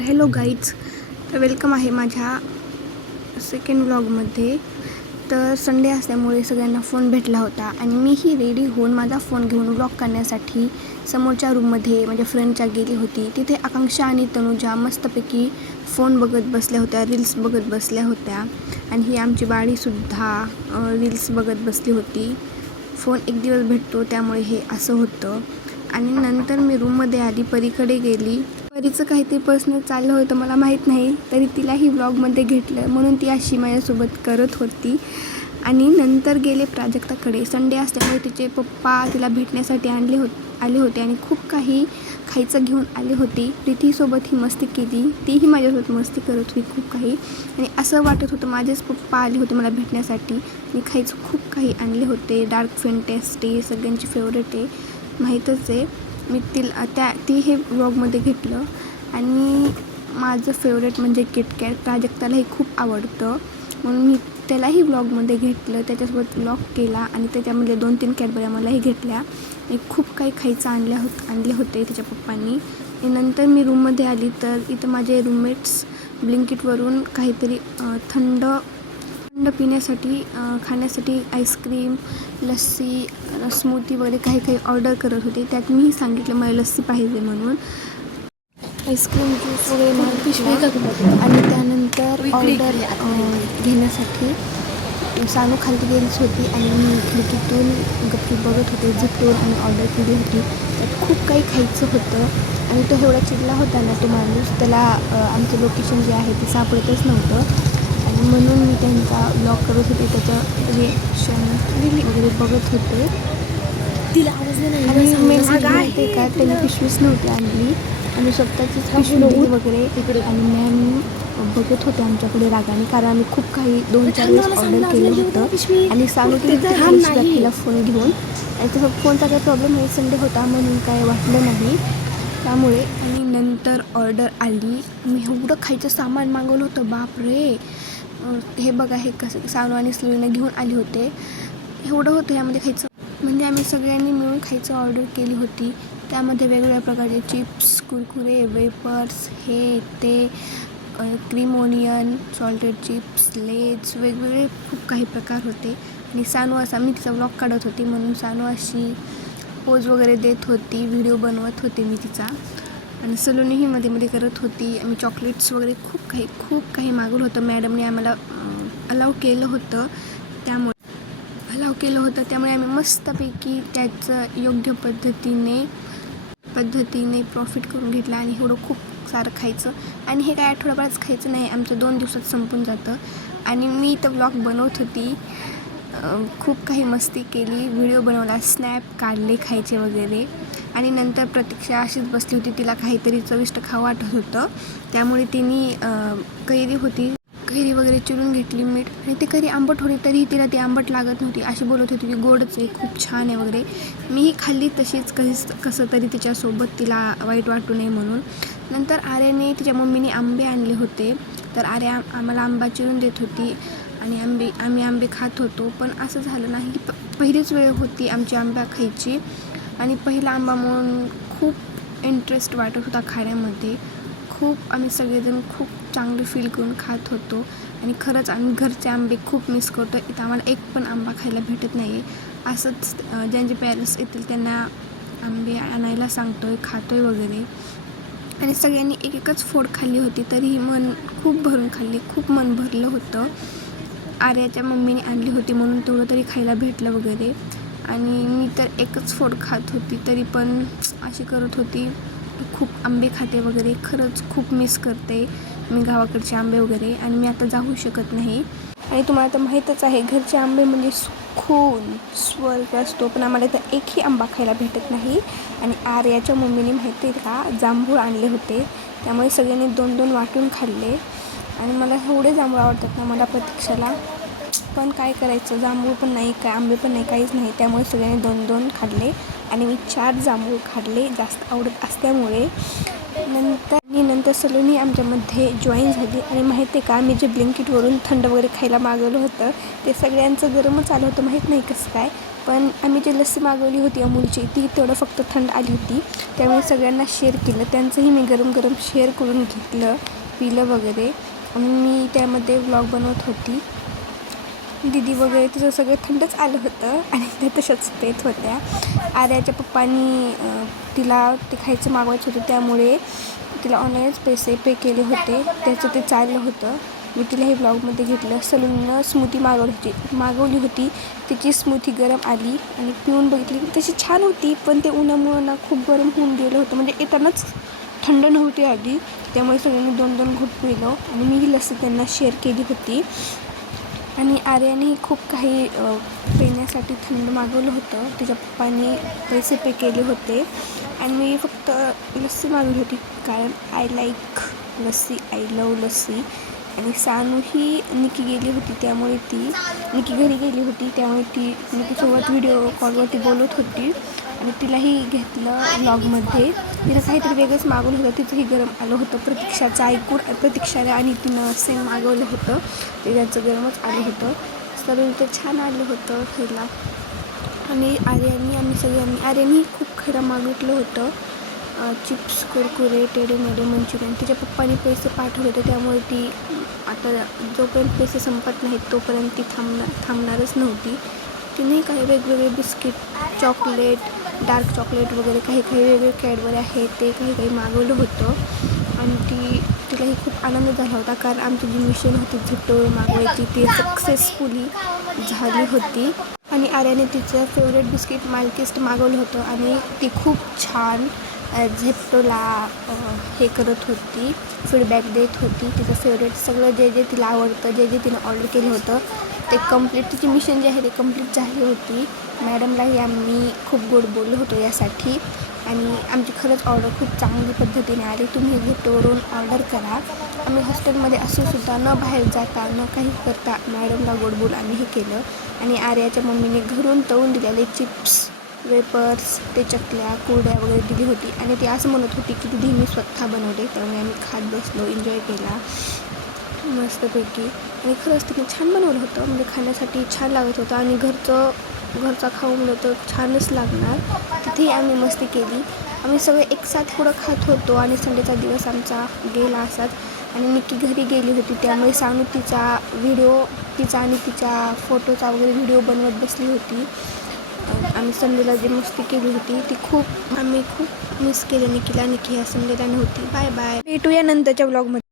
तर hello guys, तर welcome आहे माझ्या सेकंड व्लॉगमध्ये. तर संडे असल्यामुळे सगळ्यांना फोन भेटला होता आणि मीही रेडी होऊन माझा फोन घेऊन व्लॉग करण्यासाठी समोरच्या रूममध्ये माझ्या फ्रेंडच्या गेली होती. तिथे आकांक्षा आणि तनुजा मस्तपैकी फोन बघत बसल्या होत्या, रील्स बघत बसल्या होत्या आणि ही आमची बाळीसुद्धा रील्स बघत बसली होती. फोन एक दिवस भेटतो त्यामुळे हे असं होतं. आणि नंतर मी रूममध्ये आली, परीकडे गेली. परीचं काहीतरी पर्सनल चाललं होतं, मला माहीत नाही, तरी तिलाही व्लॉगमध्ये घेतलं म्हणून ती अशी माझ्यासोबत करत होती. आणि नंतर गेले प्राजक्ताकडे. संडे असल्यामुळे तिचे पप्पा तिला भेटण्यासाठी आले होते आणि खूप काही खायचं घेऊन आले होते. प्रीतीसोबत ही मस्ती केली, तीही माझ्यासोबत मस्ती करत होती खूप काही. आणि असं वाटत होतं माझेच पप्पा आले होते मला भेटण्यासाठी आणि खायचं खूप काही आणले होते. डार्क फॅन्टॅस्टी सगळ्यांची फेवरेट आहे, माहीतच आहे. मी ती हे व्लॉगमध्ये घेतलं. आणि माझं फेवरेट म्हणजे किटकॅट. प्राजक्तालाही खूप आवडतं म्हणून मी त्यालाही व्लॉगमध्ये घेतलं, त्याच्यासोबत व्लॉग केला आणि त्याच्यामधले 2-3 कॅडबऱ्या मलाही घेतल्या. आणि खूप काही खायचं आणले होते त्याच्या पप्पांनी. आणि नंतर मी रूममध्ये आली तर इथं माझे रूममेट्स ब्लिंकिटवरून काहीतरी थंड पिण्यासाठी खाण्यासाठी आईस्क्रीम, लस्सी, स्मूथी वगैरे काही ऑर्डर करत होते. त्यात मीही सांगितलं मला लस्सी पाहिजे म्हणून. आईस्क्रीम ज्यूस वगैरे मागितला आणि त्यानंतर ऑर्डर घेण्यासाठी सानू खाली गेलीच होती आणि मी खिडकीतून गप्पी बघत होते, झटून आणि ऑर्डर केली होती. त्यात खूप काही खायचं होतं आणि तो एवढा चिडला होता ना तो माणूस, त्याला आमचं लोकेशन जे आहे ते सापडतच नव्हतं. आणि म्हणून मी त्यांचा ब्लॉग करत होते, त्याचं रिॲक्शन वगैरे बघत होते. तिला आवाज आणि मेन माहिती का, त्यांनी पिशवीच नव्हती आणली आणि स्वतःचीच पिशवी दिली वगैरे. आणि मॅम बघत होते आमच्याकडे रागाने, कारण आम्ही खूप काही 2-4 वेळेस ऑर्डर केलं होतं. आणि सांगू तिला फोन घेऊन, आणि तसं फोनचा काही प्रॉब्लेम नाही, संडे होता म्हणून काय वाटलं नाही त्यामुळे. आणि नंतर ऑर्डर आली. मी एवढं खायचं सामान मागवलं होतं, बापरे. हे बघा, हे कसं सानू आणि स्लोईनं घेऊन आले होते. एवढं होतं यामध्ये खायचं, म्हणजे आम्ही सगळ्यांनी मिळून खायचं ऑर्डर केली होती. त्यामध्ये वेगवेगळ्या प्रकारचे चिप्स, कुरकुरे, वेपर्स, हे ते, cream onion, salted chips, Lay's, वेगवेगळे खूप काही प्रकार होते. आणि सानू असा, मी तिचा व्लॉग काढत होती म्हणून सानू अशी पोज वगैरे देत होती, व्हिडिओ बनवत होते मी तिचा. आणि सलोनीही मध्ये करत होती. आम्ही चॉकलेट्स वगैरे खूप काही मागवलं होतं. मॅडमने आम्हाला अलाव केलं होतं त्यामुळे आम्ही मस्तपैकी त्याचं योग्य पद्धतीने प्रॉफिट करून घेतला. आणि एवढं खूप सारं खायचं, आणि हे काय आठवड्याभरच खायचं नाही, आमचं 2 दिवसात संपून जातं. आणि मी तर व्लॉग बनवत होती, खूप काही मस्ती केली, व्हिडिओ बनवला, स्नॅप काढले खायचे वगैरे. आणि नंतर प्रतीक्षा अशीच बसली होती, तिला काहीतरी चविष्ट खावं वाटत होतं, त्यामुळे तिने कैरी वगैरे चिरून घेतली, मीठ. आणि ती कैरी आंबट होती तरीही तिला ती आंबट लागत नव्हती, अशी बोलत होती की गोडच आहे, खूप छान आहे वगैरे. मीही खाल्ली तशीच, कसं तरी तिच्यासोबत, तिला वाईट वाटू नये म्हणून. नंतर आर्याने तिच्या मम्मीने आंबे आणले होते, तर आर्या आम्हाला आंबा चिरून देत होती आणि आम्ही आंबे खात होतो. पण असं झालं नाही, पहिलीच वेळ होती आमची आंबा खायची आणि पहिला आंबा म्हणून खूप इंटरेस्ट वाटत होता खाण्यामध्ये. आम्ही सगळेजण खूप चांगलं फील करून खात होतो. आणि खरंच आम्ही घरचे आंबे खूप मिस करतो. इथं आम्हाला एक पण आंबा खायला भेटत नाही आहे. असंच ज्यांचे पॅरेंट्स येतील त्यांना आंबे आणायला सांगतो आहे, खातो आहे वगैरे. आणि सगळ्यांनी एकच फोड खाल्ली होती, तरीही मन खूप भरून खाल्ली, खूप मन भरलं होतं. आर्याच्या मम्मीने आणली होती म्हणून तेवढं तरी खायला भेटलं वगैरे. आणि मी तर एकच फोड खात होती, तरी पण अशी करत होती, खूप आंबे खाते वगैरे. खरंच खूप मिस करते मी गावाकडचे आंबे वगैरे. आणि मी आता जाऊ शकत नाही. आणि तुम्हाला तर माहीतच आहे, घरचे आंबे म्हणजे सुकून स्वर्ग असतो, पण आम्हाला तर एकही आंबा खायला भेटत नाही. आणि आर्याच्या मम्मीने माहिती आहे का, जांभूळ आणले होते, त्यामुळे सगळ्यांनी 2-2 वाटून खाल्ले. आणि मला एवढे जांभूळ आवडतात ना, मला प्रतीक्षाला, पण काय करायचं, जांभूळ पण नाही, काय आंबे पण नाही, काहीच नाही, त्यामुळे सगळ्यांनी 2-2 खाल्ले. आणि मी 4 जांभूळ खाल्ले, जास्त आवडत असल्यामुळे. नंतर सलोनी आमच्यामध्ये जॉईन झाली. आणि माहिती आहे का, मी जे ब्लिंकिटवरून थंड वगैरे खायला मागवलं होतं, ते सगळ्यांचं गरमच आलं होतं, माहीत नाही कसं काय. पण आम्ही जी लस्सी मागवली होती अमूलची ती तेवढं फक्त थंड आली होती, त्यामुळे सगळ्यांना शेअर केलं. त्यांचंही मी गरम गरम शेअर करून घेतलं, पिलं वगैरे. आणि मी त्यामध्ये व्लॉग बनवत होती. दीदी वगैरे तिचं सगळं थंडच आलं होतं आणि त्या तशाच पेत होत्या. आर्याच्या पप्पांनी तिला ते खायचं मागवायचं होतं, त्यामुळे तिला ऑनलाईनच पैसे पे केले होते. त्याचं ते चाललं होतं. मी तिला हे ब्लॉगमध्ये घेतलं. सलूननं स्मूथी मागवली होती. त्याची स्मूथी गरम आली आणि पिऊन बघितली, तशी छान होती, पण ते उन्हामुळं ना खूप गरम होऊन गेलं होतं. म्हणजे येतानाच थंड नव्हती आली, त्यामुळे सगळ्यांनी 2-2 घोट पिलं आणि मी ही लस्सी त्यांना शेअर केली होती. आणि आर्याने खूप काही पिण्यासाठी थंड मागवलं होतं. तिच्या पप्पांनी पैसे पे केले होते आणि मी फक्त लस्सी मागवली होती, कारण I like lassi, I love lassi. आणि सानू ही निकी गेली होती, त्यामुळे निकी घरी गेली होती, त्यामुळे ती निकीसोबत व्हिडिओ कॉलवरती बोलत होती आणि तिलाही घेतलं व्लॉगमध्ये. तिला काहीतरी वेगळंच मागवलं होतं, तिचंही गरम आलं होतं. प्रतीक्षाचं ऐकून प्रतीक्षाने आणि तिनं सेम मागवलं होतं, ते त्यांचं गरमच आलं होतं. सरून ते छान आलं होतं खायला. आणि आर्यानी खूप खरं मागितलं होतं, चिप्स, कुरकुरे, टेढे-मेढे, मंचुरियन. तिच्या पप्पांनी पैसे पाठवले होते, त्यामुळे ती आता जोपर्यंत पैसे संपत नाहीत तोपर्यंत ती थांबणारच नव्हती. तिने काही वेगवेगळे बिस्किट, चॉकलेट, डार्क चॉकलेट वगैरे काही वेगळे कॅडबरी आहेत ते काही मागवलं होतं. आणि तिलाही खूप आनंद झाला होता, कारण आमची जी मिशन होती झेप्टोवर मागवायची ती सक्सेसफुली झाली होती. आणि आर्याने तिचं फेवरेट बिस्किट माल्किस्ट मागवलं होतं आणि ती खूप छान झेप्टोला हे करत होती, फीडबॅक देत होती. तिचं फेवरेट सगळं जे तिला आवडतं, जे तिनं ऑर्डर केलं होतं ते कम्प्लीट, तिची मिशन जे आहे ते कम्प्लीट झाली होती. मॅडमलाही आम्ही खूप गोड बोललो होतो यासाठी. आणि आमची खरंच ऑर्डर खूप चांगली पद्धतीने आली. तुम्ही झेप्टोवरून ऑर्डर करा. आम्ही हॉस्टेलमध्ये असूनसुद्धा न बाहेर जाता न काही करता मॅडमला गोड बोल आम्ही हे केलं. आणि आर्याच्या मम्मीने घरून तळून दिलेले चिप्स, वेपर्स, ते चकल्या, कुरड्या वगैरे दिली होती. आणि ती असं म्हणत होती की दीदी मी स्वतः बनवले, त्यामुळे आम्ही खात बसलो, एन्जॉय केला मस्तपैकी. आणि खरंच तिने छान बनवलं होतं, म्हणजे खाण्यासाठी छान लागत होतं. आणि घरचा खाऊ म्हणलं तर छानच लागणार. तिथेही आम्ही मस्ती केली. आम्ही सगळे एकसाथ थोडं खात होतो आणि संडेचा दिवस आमचा गेला असाच. आणि निकी घरी गेली होती, त्यामुळे सानू तिचा आणि तिच्या फोटोचा वगैरे व्हिडिओ बनवत बसली होती. आम्ही संडेला जी मस्ती केली होती ती आम्ही खूप मिस केली निकीला. निकी ह्या संडेला नव्हती. बाय बाय, भेटूया नंतरच्या व्लॉगमध्ये.